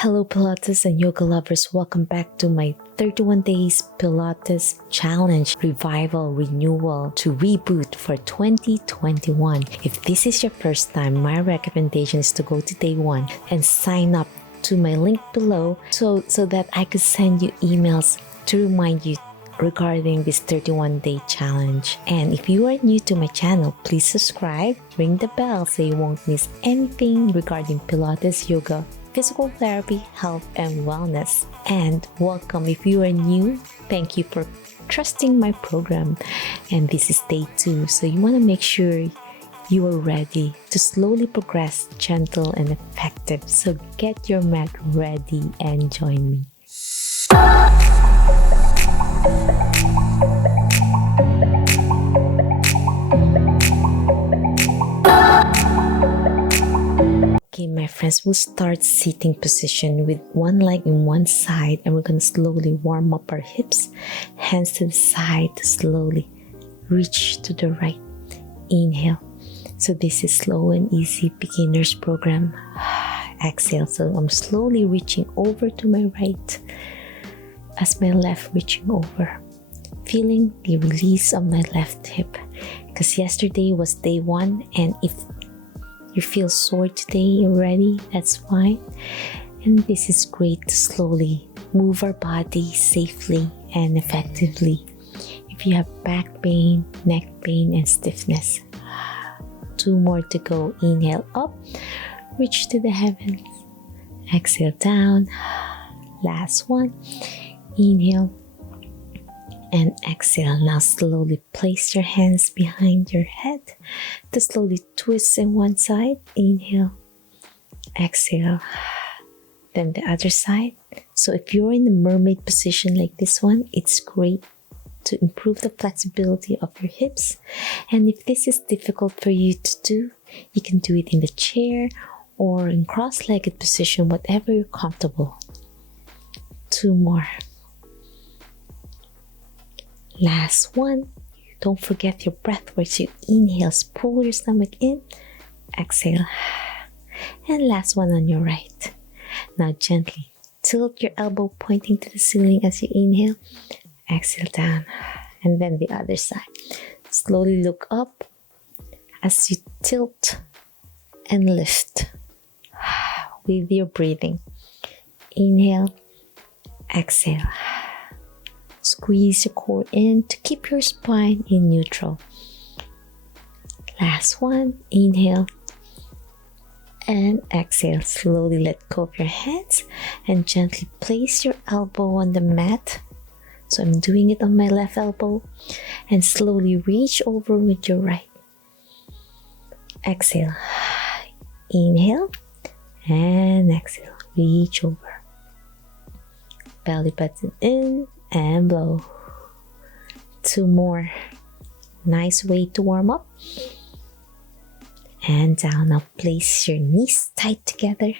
Hello Pilates and yoga lovers, welcome back to my 31 Days Pilates Challenge Revival Renewal to Reboot for 2021. If this is your first time, my recommendation is to go to day 1 and sign up to my link below so that I could send you emails to remind you regarding this 31-day challenge. And if you are new to my channel, please subscribe, ring the bell so you won't miss anything regarding Pilates, yoga, physical therapy, health, and wellness. And welcome if you are new. Thank you for trusting my program. And this is day 2, so you want to make sure you are ready to slowly progress, gentle and effective. So get your mat ready and join me. Okay, my friends, we'll start sitting position with one leg in one side, and we're going to slowly warm up our hips, hands to the side, slowly reach to the right. Inhale. So this is slow and easy beginners program. Exhale. So I'm slowly reaching over to my right as my left reaching over. Feeling the release of my left hip, because yesterday was day 1, and if you feel sore today already, that's fine. And this is great to slowly move our body safely and effectively. If you have back pain, neck pain, and stiffness, 2 more to go. Inhale up, reach to the heavens. Exhale down. Last one. Inhale and exhale. Now slowly place your hands behind your head to slowly twist in one side. Inhale, exhale, then the other side. So if you're in the mermaid position like this one, it's great to improve the flexibility of your hips. And if this is difficult for you to do, you can do it in the chair or in cross-legged position, whatever you're comfortable. 2 more. Last one. Don't forget your breath work. So you inhale, pull your stomach in, exhale. And last one on your right. Now gently tilt your elbow pointing to the ceiling as you inhale, exhale down. And then the other side. Slowly look up as you tilt and lift with your breathing. Inhale, exhale. Squeeze your core in to keep your spine in neutral. Last one. Inhale and exhale. Slowly let go of your hands and gently place your elbow on the mat. So I'm doing it on my left elbow, and slowly reach over with your right. Exhale. Inhale and exhale. Reach over. Belly button in and blow. 2 more. Nice way to warm up. And down. Now place your knees tight together.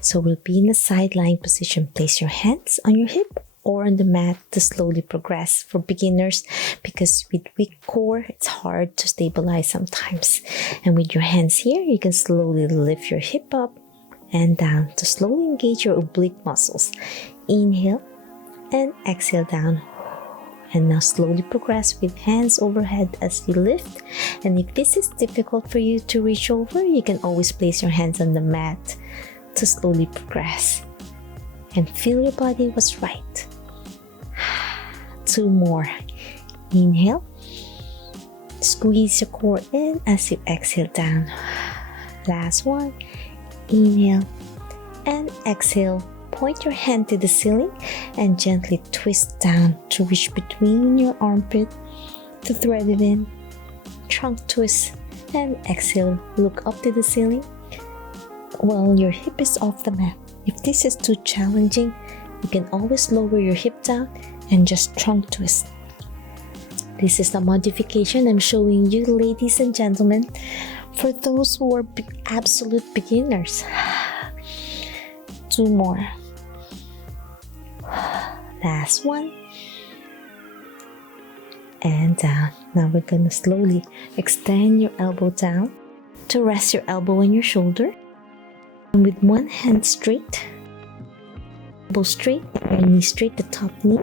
So we'll be in a side lying position. Place your hands on your hip or on the mat to slowly progress for beginners, because with weak core, it's hard to stabilize sometimes. And with your hands here, you can slowly lift your hip up and down to slowly engage your oblique muscles. Inhale and exhale down. And now slowly progress with hands overhead as you lift. And if this is difficult for you to reach over, you can always place your hands on the mat to slowly progress. And feel your body was right. 2 more. Inhale. Squeeze your core in as you exhale down. Last one. Inhale and exhale. Point your hand to the ceiling and gently twist down to reach between your armpit to thread it in. Trunk twist and exhale. Look up to the ceiling while your hip is off the mat. If this is too challenging, you can always lower your hip down and just trunk twist. This is the modification I'm showing you, ladies and gentlemen, for those who are absolute beginners. 2 more. Last one. And down. Now we're going to slowly extend your elbow down to rest your elbow on your shoulder. And with one hand straight, Elbow straight, your knee straight, the top knee.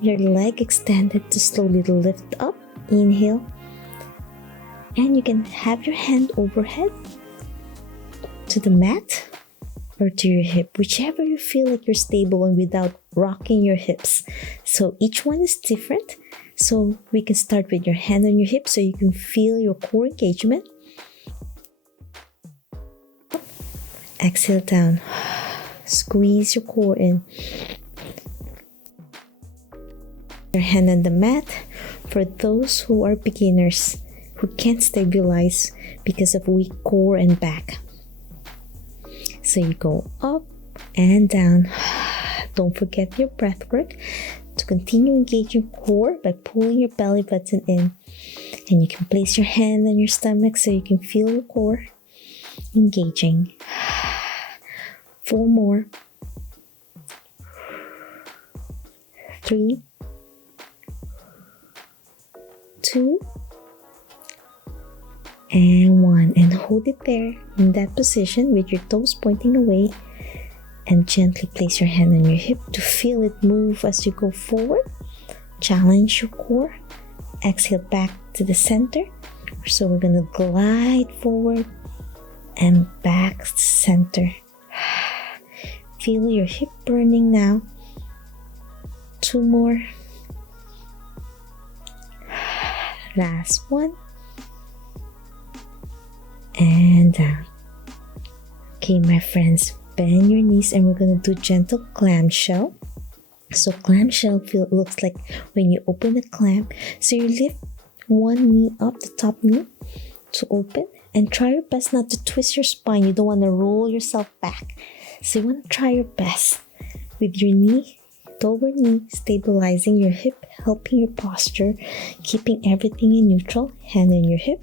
Your leg extended to slowly lift up. Inhale. And you can have your hand overhead to the mat or to your hip, whichever you feel like you're stable and without rocking your hips. So each one is different. So we can start with your hand on your hip so you can feel your core engagement. Exhale down. Squeeze your core in. Your hand on the mat for those who are beginners who can't stabilize because of weak core and back. So you go up and down. Don't forget your breath work to continue engaging core by pulling your belly button in. And you can place your hand on your stomach so you can feel your core engaging. 4 more. 3, 2, and 1. And hold it there in that position with your toes pointing away. And gently place your hand on your hip to feel it move as you go forward. Challenge your core. Exhale back to the center. So we're going to glide forward and back to center. Feel your hip burning now. 2 more. Last one. And down. Okay, my friends, bend your knees and we're going to do gentle clamshell. So clamshell looks like when you open a clam. So you lift one knee up, the top knee, to open, and try your best not to twist your spine. You don't want to roll yourself back. So you want to try your best with your knee, lower knee, stabilizing your hip, helping your posture, keeping everything in neutral, hand on your hip.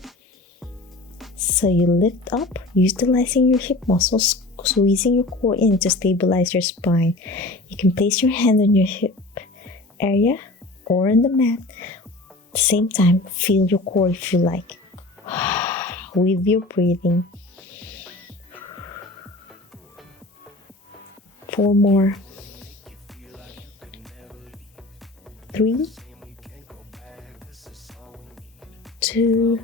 So you lift up, utilizing your hip muscles, squeezing your core in to stabilize your spine. You can place your hand on your hip area or on the mat. At the same time, feel your core if you like. With your breathing. 4 more. 3, 2,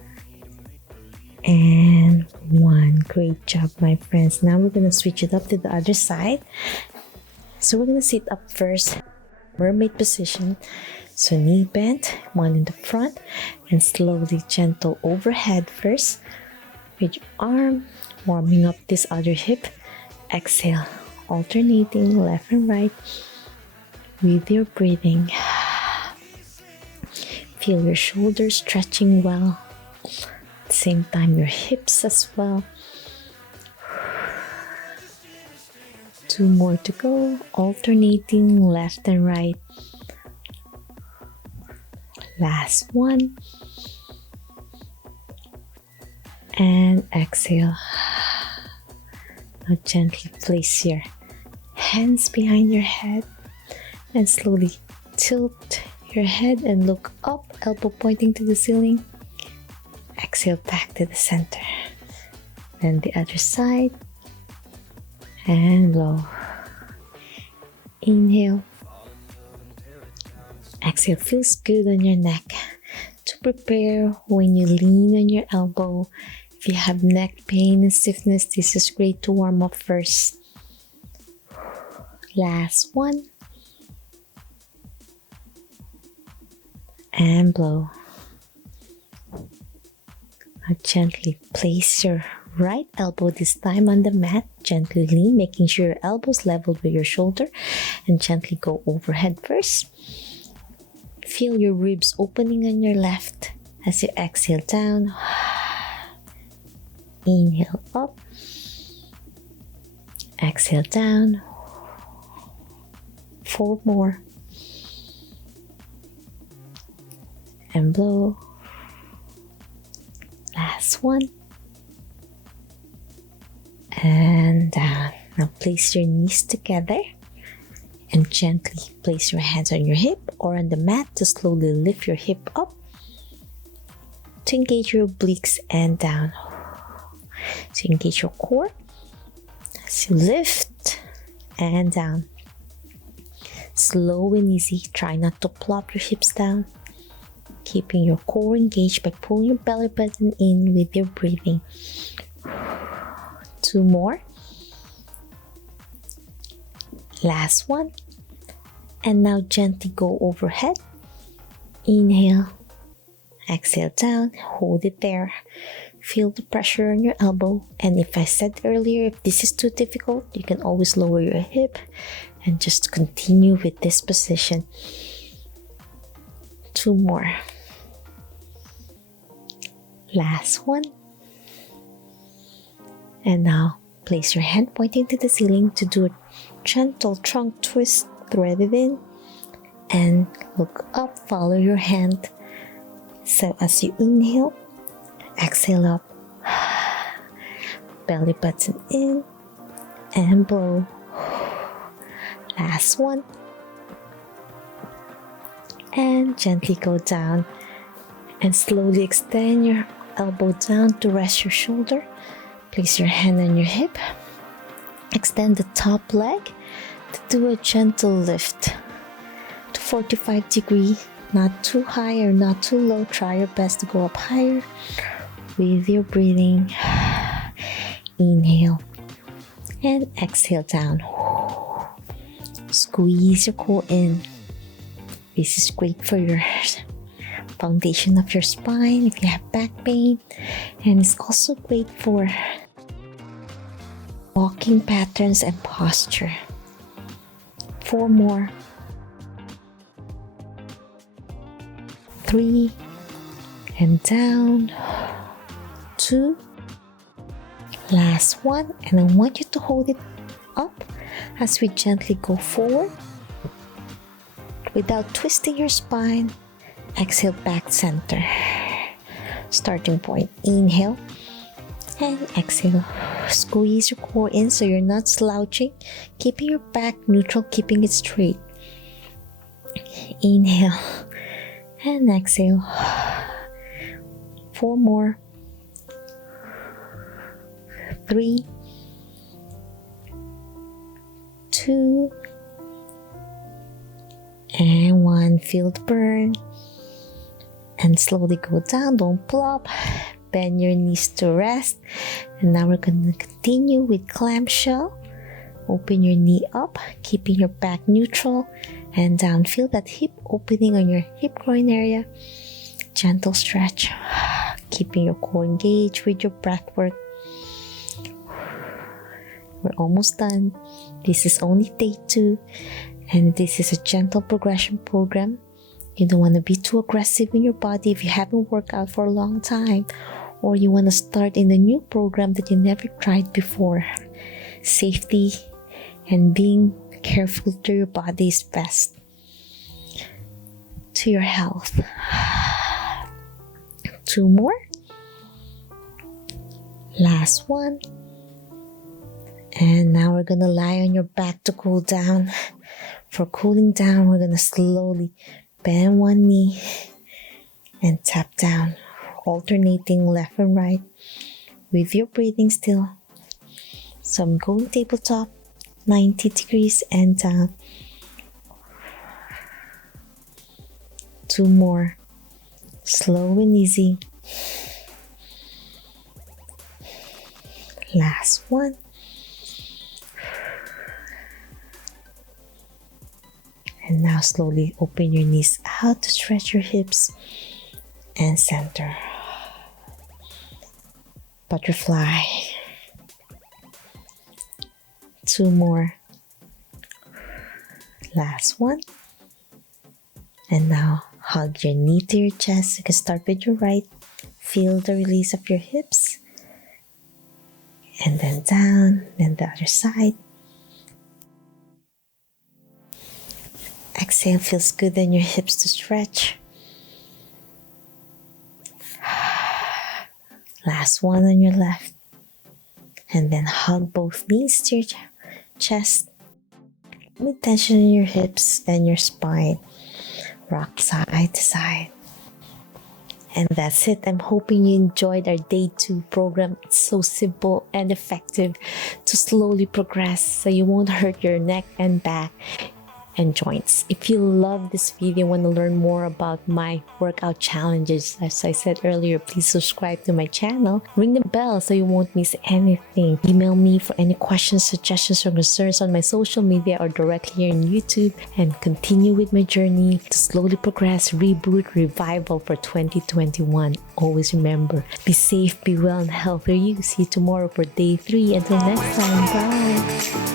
and 1. Great job, my friends. Now we're going to switch it up to the other side. So we're going to sit up first, mermaid position. So knee bent, one in the front, and slowly gentle overhead first with your arm, warming up this other hip. Exhale, alternating left and right with your breathing. Feel your shoulders stretching well. At the same time, your hips as well. 2 more to go, alternating left and right. Last one. And exhale. Now gently place your hands behind your head and slowly tilt your head and look up, elbow pointing to the ceiling. Exhale back to the center. Then the other side. And blow. Inhale. Exhale, feels good on your neck. To prepare when you lean on your elbow. If you have neck pain and stiffness, this is great to warm up first. Last one. And blow. Now gently place your right elbow this time on the mat. Gently lean, making sure your elbow's leveled with your shoulder. And gently go overhead first. Feel your ribs opening on your left as you exhale down. Inhale up. Exhale down. 4 more. And blow. Last one. And down. Now place your knees together and gently place your hands on your hip or on the mat to slowly lift your hip up to engage your obliques and down. So engage your core as you lift and down. Slow and easy. Try not to plop your hips down. Keeping your core engaged by pulling your belly button in with your breathing. 2 more. Last one. And now gently go overhead. Inhale. Exhale down. Hold it there. Feel the pressure on your elbow. And if I said earlier, if this is too difficult, you can always lower your hip and just continue with this position. 2 more. Last one. And now place your hand pointing to the ceiling to do a gentle trunk twist. Thread it in and look up. Follow your hand. So as you inhale, exhale up. Belly button in and blow. Last one. And gently go down and slowly extend your elbow down to rest your shoulder. Place your hand on your hip. Extend the top leg to do a gentle lift to 45 degrees. Not too high or not too low. Try your best to go up higher with your breathing. Inhale and exhale down. Squeeze your core in. This is great for your foundation of your spine if you have back pain, and it's also great for walking patterns and posture. 4 more. 3 and down. 2. Last one, and I want you to hold it up as we gently go forward without twisting your spine. Exhale back center. Starting point. Inhale and exhale. Squeeze your core in so you're not slouching, keeping your back neutral, keeping it straight. Inhale and exhale. 4 more. 3, 2, and 1. Feel the burn. And slowly go down. Don't plop. Bend your knees to rest. And now we're going to continue with clamshell. Open your knee up, keeping your back neutral and down. Feel that hip opening on your hip groin area. Gentle stretch. Keeping your core engaged with your breath work. We're almost done. This is only day 2. And this is a gentle progression program. You don't want to be too aggressive in your body if you haven't worked out for a long time, or you want to start in a new program that you never tried before. Safety and being careful to your body is best to your health. 2 more. Last one. And now we're going to lie on your back to cool down. For cooling down, we're going to slowly bend one knee and tap down, alternating left and right with your breathing still. So I'm going tabletop, 90 degrees and down. 2 more. Slow and easy. Last one. And now slowly open your knees out to stretch your hips and center. Butterfly. 2 more. Last one. And now hug your knee to your chest. You can start with your right. Feel the release of your hips. And then down, then the other side. Exhale, feels good in your hips to stretch. Last one on your left. And then hug both knees to your chest. With tension in your hips and your spine. Rock side to side. And that's it. I'm hoping you enjoyed our day 2 program. It's so simple and effective to slowly progress so you won't hurt your neck and back and joints. If you love this video and want to learn more about my workout challenges, as I said earlier, please subscribe to my channel. Ring the bell so you won't miss anything. Email me for any questions, suggestions, or concerns on my social media or directly here on YouTube, and continue with my journey to slowly progress, reboot, revival for 2021. Always remember, be safe, be well, and healthy. You see you tomorrow for day 3. Until next time, bye.